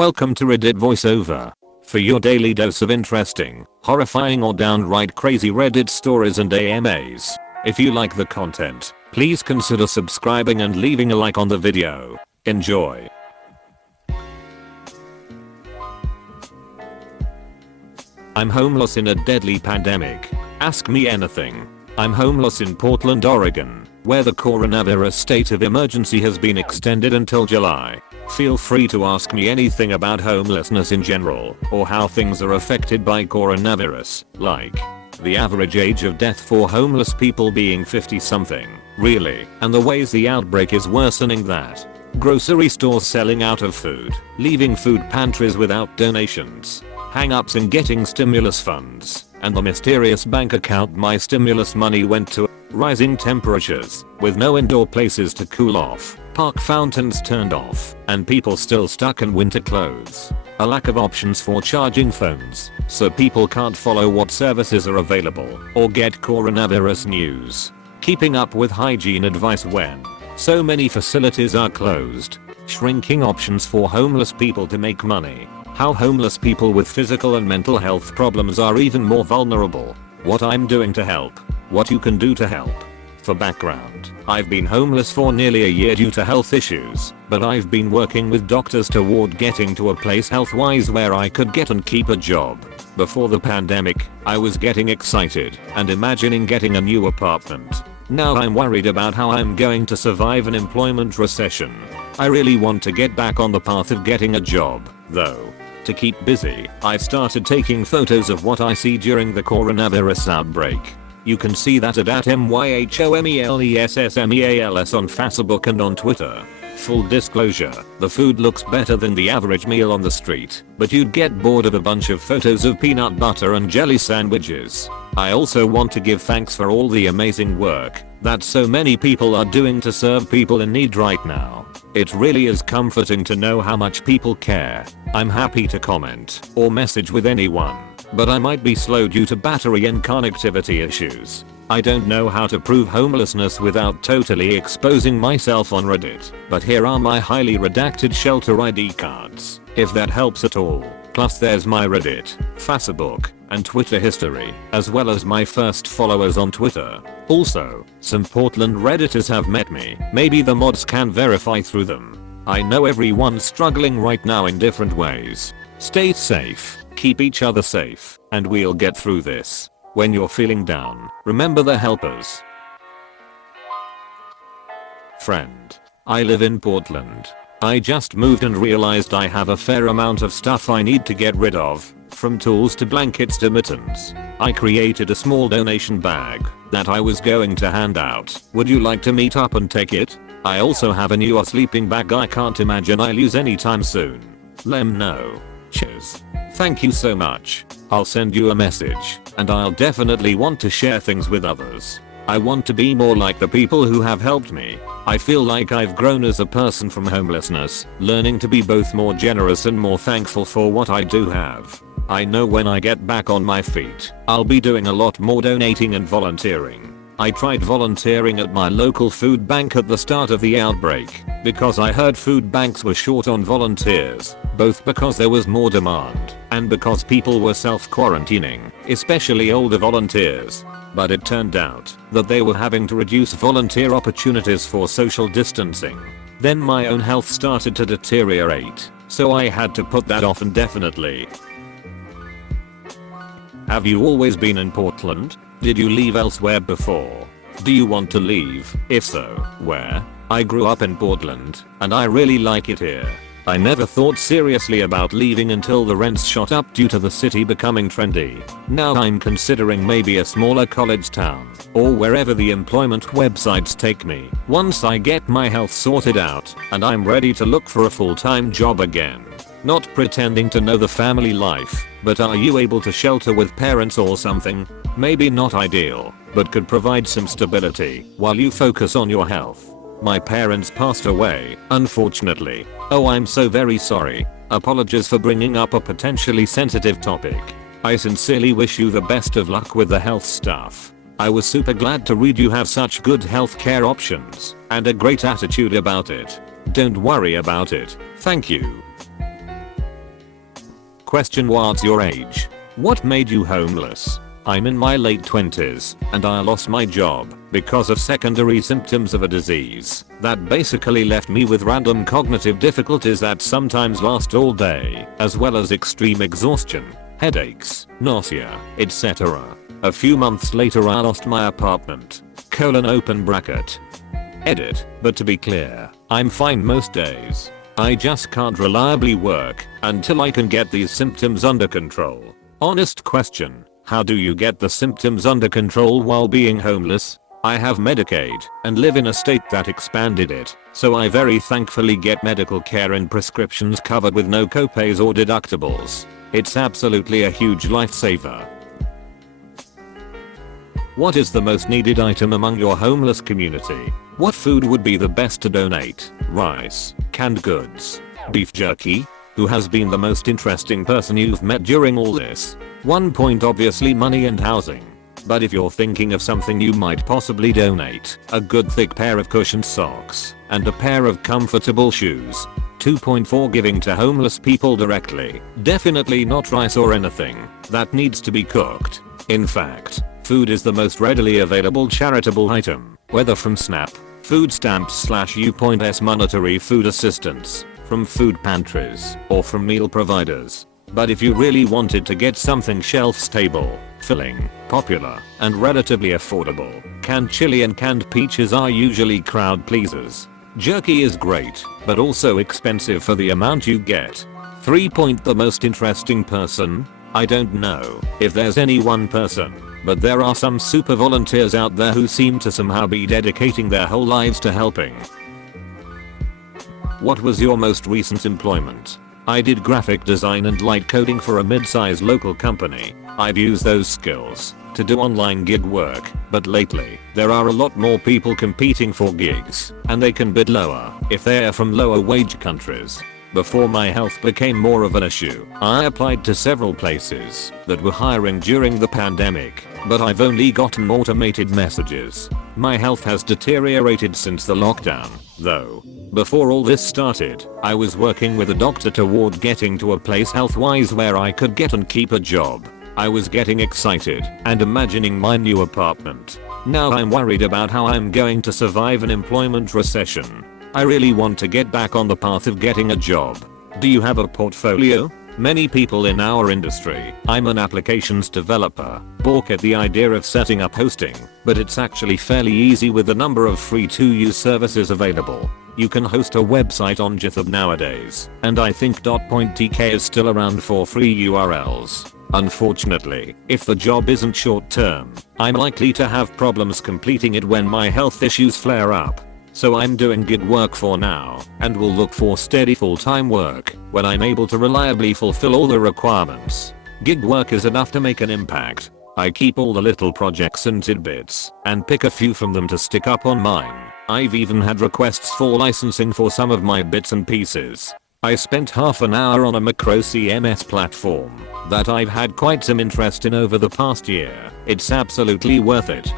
Welcome to Reddit voiceover. For your daily dose of interesting, horrifying or downright crazy Reddit stories and IAMAs. If you like the content, please consider subscribing and leaving a like on the video. Enjoy. I'm homeless in a deadly pandemic. Ask me anything. I'm homeless in Portland, Oregon, where the coronavirus state of emergency has been extended until July. Feel free to ask me anything about homelessness in general, or how things are affected by coronavirus, like the average age of death for homeless people being 50 something, really, and the ways the outbreak is worsening that. Grocery stores selling out of food, leaving food pantries without donations, hang-ups in getting stimulus funds, and the mysterious bank account my stimulus money went to. Rising temperatures, with no indoor places to cool off, park fountains turned off, and people still stuck in winter clothes. A lack of options for charging phones, so people can't follow what services are available, or get coronavirus news. Keeping up with hygiene advice when so many facilities are closed. Shrinking options for homeless people to make money. How homeless people with physical and mental health problems are even more vulnerable. What I'm doing to help. What you can do to help. For background, I've been homeless for nearly a year due to health issues, but I've been working with doctors toward getting to a place health-wise where I could get and keep a job. Before the pandemic, I was getting excited and imagining getting a new apartment. Now I'm worried about how I'm going to survive an employment recession. I really want to get back on the path of getting a job, though. To keep busy, I've started taking photos of what I see during the coronavirus outbreak. You can see that at @myhomellessmeals on Facebook and on Twitter. Full disclosure, the food looks better than the average meal on the street, but you'd get bored of a bunch of photos of peanut butter and jelly sandwiches. I also want to give thanks for all the amazing work that so many people are doing to serve people in need right now. It really is comforting to know how much people care. I'm happy to comment or message with anyone, but I might be slow due to battery and connectivity issues. I don't know how to prove homelessness without totally exposing myself on Reddit, but here are my highly redacted shelter ID cards, if that helps at all. Plus there's my Reddit, Facebook, and Twitter history, as well as my first followers on Twitter. Also, some Portland Redditors have met me. Maybe the mods can verify through them. I know everyone's struggling right now in different ways. Stay safe, keep each other safe, and we'll get through this. When you're feeling down, remember the helpers. Friend. I live in Portland. I just moved and realized I have a fair amount of stuff I need to get rid of, from tools to blankets to mittens. I created a small donation bag that I was going to hand out. Would you like to meet up and take it? I also have a newer sleeping bag I can't imagine I'll use anytime soon. Lem know. Cheers. Thank you so much. I'll send you a message, and I'll definitely want to share things with others. I want to be more like the people who have helped me. I feel like I've grown as a person from homelessness, learning to be both more generous and more thankful for what I do have. I know when I get back on my feet, I'll be doing a lot more donating and volunteering. I tried volunteering at my local food bank at the start of the outbreak, because I heard food banks were short on volunteers, both because there was more demand, and because people were self-quarantining, especially older volunteers. But it turned out that they were having to reduce volunteer opportunities for social distancing. Then my own health started to deteriorate, so I had to put that off indefinitely. Have you always been in Portland? Did you leave elsewhere before? Do you want to leave? If so, where? I grew up in Portland, and I really like it here. I never thought seriously about leaving until the rents shot up due to the city becoming trendy. Now I'm considering maybe a smaller college town, or wherever the employment websites take me, once I get my health sorted out, and I'm ready to look for a full-time job again. Not pretending to know the family life, but are you able to shelter with parents or something? Maybe not ideal, but could provide some stability while you focus on your health. My parents passed away, unfortunately. Oh, I'm so very sorry. Apologies for bringing up a potentially sensitive topic. I sincerely wish you the best of luck with the health stuff. I was super glad to read you have such good healthcare options and a great attitude about it. Don't worry about it. Thank you. question: what's your age? What made you homeless? I'm in my late 20s and I lost my job because of secondary symptoms of a disease that basically left me with random cognitive difficulties that sometimes last all day, as well as extreme exhaustion, headaches, nausea, etc. A few months later I lost my apartment. Open bracket. Edit. But to be clear, I'm fine most days. I just can't reliably work until I can get these symptoms under control. Honest question. How do you get the symptoms under control while being homeless? I have Medicaid and live in a state that expanded it, so I very thankfully get medical care and prescriptions covered with no copays or deductibles. It's absolutely a huge lifesaver. What is the most needed item among your homeless community? What food would be the best to donate? Rice, canned goods, beef jerky? Who has been the most interesting person you've met during all this? 1 point: obviously money and housing. But if you're thinking of something you might possibly donate, a good thick pair of cushioned socks and a pair of comfortable shoes. 2.4 Giving to homeless people directly. Definitely not rice or anything that needs to be cooked. In fact, food is the most readily available charitable item, whether from SNAP, food stamps/U.S monetary food assistance, from food pantries, or from meal providers. But if you really wanted to get something shelf-stable, filling, popular, and relatively affordable, canned chili and canned peaches are usually crowd pleasers. Jerky is great, but also expensive for the amount you get. 3 point The most interesting person? I don't know if there's any one person, but there are some super volunteers out there who seem to somehow be dedicating their whole lives to helping. What was your most recent employment? I did graphic design and light coding for a mid-size local company. I've used those skills to do online gig work, but lately, there are a lot more people competing for gigs, and they can bid lower if they are from lower wage countries. Before my health became more of an issue, I applied to several places that were hiring during the pandemic, but I've only gotten automated messages. My health has deteriorated since the lockdown, though. Before all this started, I was working with a doctor toward getting to a place health-wise where I could get and keep a job. I was getting excited and imagining my new apartment. Now I'm worried about how I'm going to survive an employment recession. I really want to get back on the path of getting a job. Do you have a portfolio? Many people in our industry, I'm an applications developer, balk at the idea of setting up hosting, but it's actually fairly easy with the number of free-to-use services available. You can host a website on GitHub nowadays, and I think .tk is still around for free URLs. Unfortunately, if the job isn't short-term, I'm likely to have problems completing it when my health issues flare up. So I'm doing gig work for now, and will look for steady full-time work when I'm able to reliably fulfill all the requirements. Gig work is enough to make an impact. I keep all the little projects and tidbits, and pick a few from them to stick up on mine. I've even had requests for licensing for some of my bits and pieces. I spent half an hour on a macro CMS platform that I've had quite some interest in over the past year. It's absolutely worth it.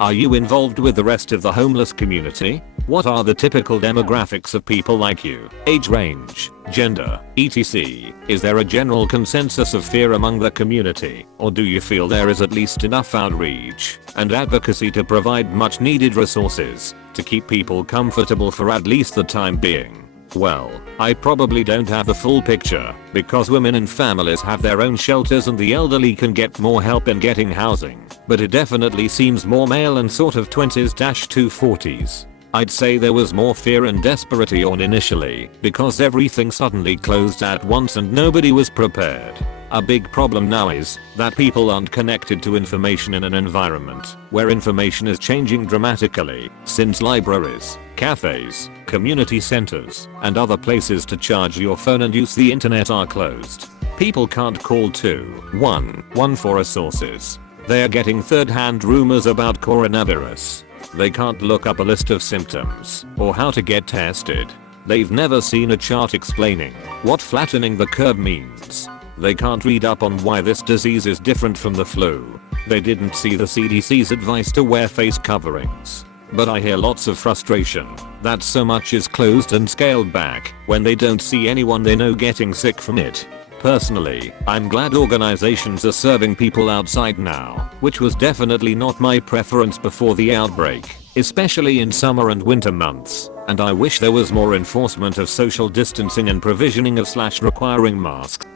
Are you involved with the rest of the homeless community? What are the typical demographics of people like you? Age range, gender, etc. Is there a general consensus of fear among the community, or do you feel there is at least enough outreach and advocacy to provide much needed resources to keep people comfortable for at least the time being? Well, I probably don't have the full picture, because women and families have their own shelters and the elderly can get more help in getting housing, but it definitely seems more male and sort of 20s to 40s. I'd say there was more fear and desperation initially, because everything suddenly closed at once and nobody was prepared. A big problem now is that people aren't connected to information in an environment where information is changing dramatically, since libraries, cafes, community centers, and other places to charge your phone and use the internet are closed. People can't call 211 for sources. They are getting third-hand rumors about coronavirus. They can't look up a list of symptoms or how to get tested. They've never seen a chart explaining what flattening the curve means. They can't read up on why this disease is different from the flu. They didn't see the CDC's advice to wear face coverings. but I hear lots of frustration that so much is closed and scaled back when they don't see anyone they know getting sick from it. Personally, I'm glad organizations are serving people outside now, which was definitely not my preference before the outbreak, especially in summer and winter months, and I wish there was more enforcement of social distancing and provisioning of / requiring masks.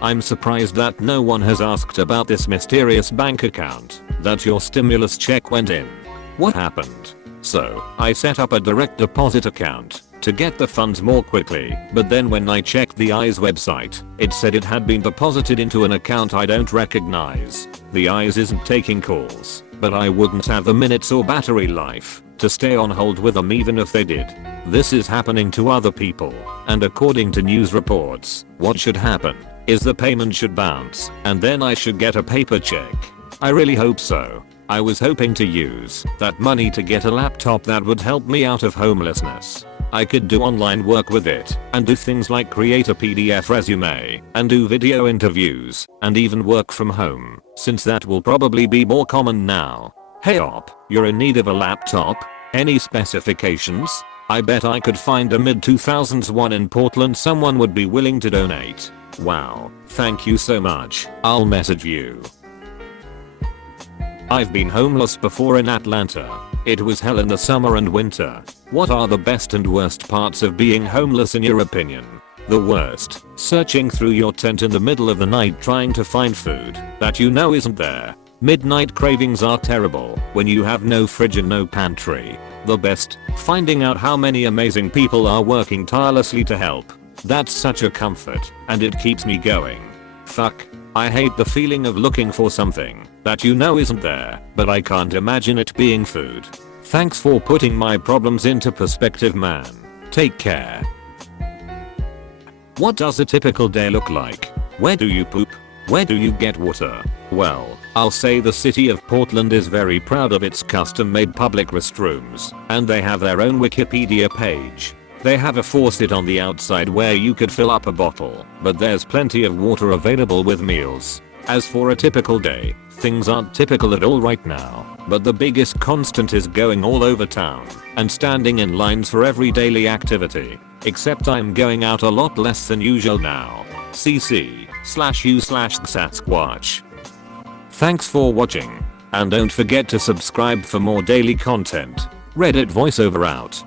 I'm surprised that no one has asked about this mysterious bank account that your stimulus check went in. What happened? So, I set up a direct deposit account to get the funds more quickly, but then when I checked the IA's website, it said it had been deposited into an account I don't recognize. The IA's isn't taking calls, but I wouldn't have the minutes or battery life to stay on hold with them even if they did. This is happening to other people, and according to news reports, what should happen is the payment should bounce, and then I should get a paper check. I really hope so. I was hoping to use that money to get a laptop that would help me out of homelessness. I could do online work with it and do things like create a PDF resume and do video interviews and even work from home, since that will probably be more common now. Hey op, you're in need of a laptop? Any specifications? I bet I could find a mid-2000s one in Portland someone would be willing to donate. Wow, thank you so much. I'll message you. I've been homeless before in Atlanta. It was hell in the summer and winter. What are the best and worst parts of being homeless in your opinion? The worst, searching through your tent in the middle of the night trying to find food that you know isn't there. Midnight cravings are terrible when you have no fridge and no pantry. The best, finding out how many amazing people are working tirelessly to help. That's such a comfort, and it keeps me going. Fuck, I hate the feeling of looking for something that you know isn't there, but I can't imagine it being food. Thanks for putting my problems into perspective, man. Take care. What does a typical day look like? Where do you poop? Where do you get water? Well, I'll say the city of Portland is very proud of its custom-made public restrooms, and they have their own Wikipedia page. They have a faucet on the outside where you could fill up a bottle, but there's plenty of water available with meals. As for a typical day, things aren't typical at all right now, but the biggest constant is going all over town and standing in lines for every daily activity. Except I'm going out a lot less than usual now. cc/u/Sasquatch. Thanks for watching, and don't forget to subscribe for more daily content. Reddit voiceover out.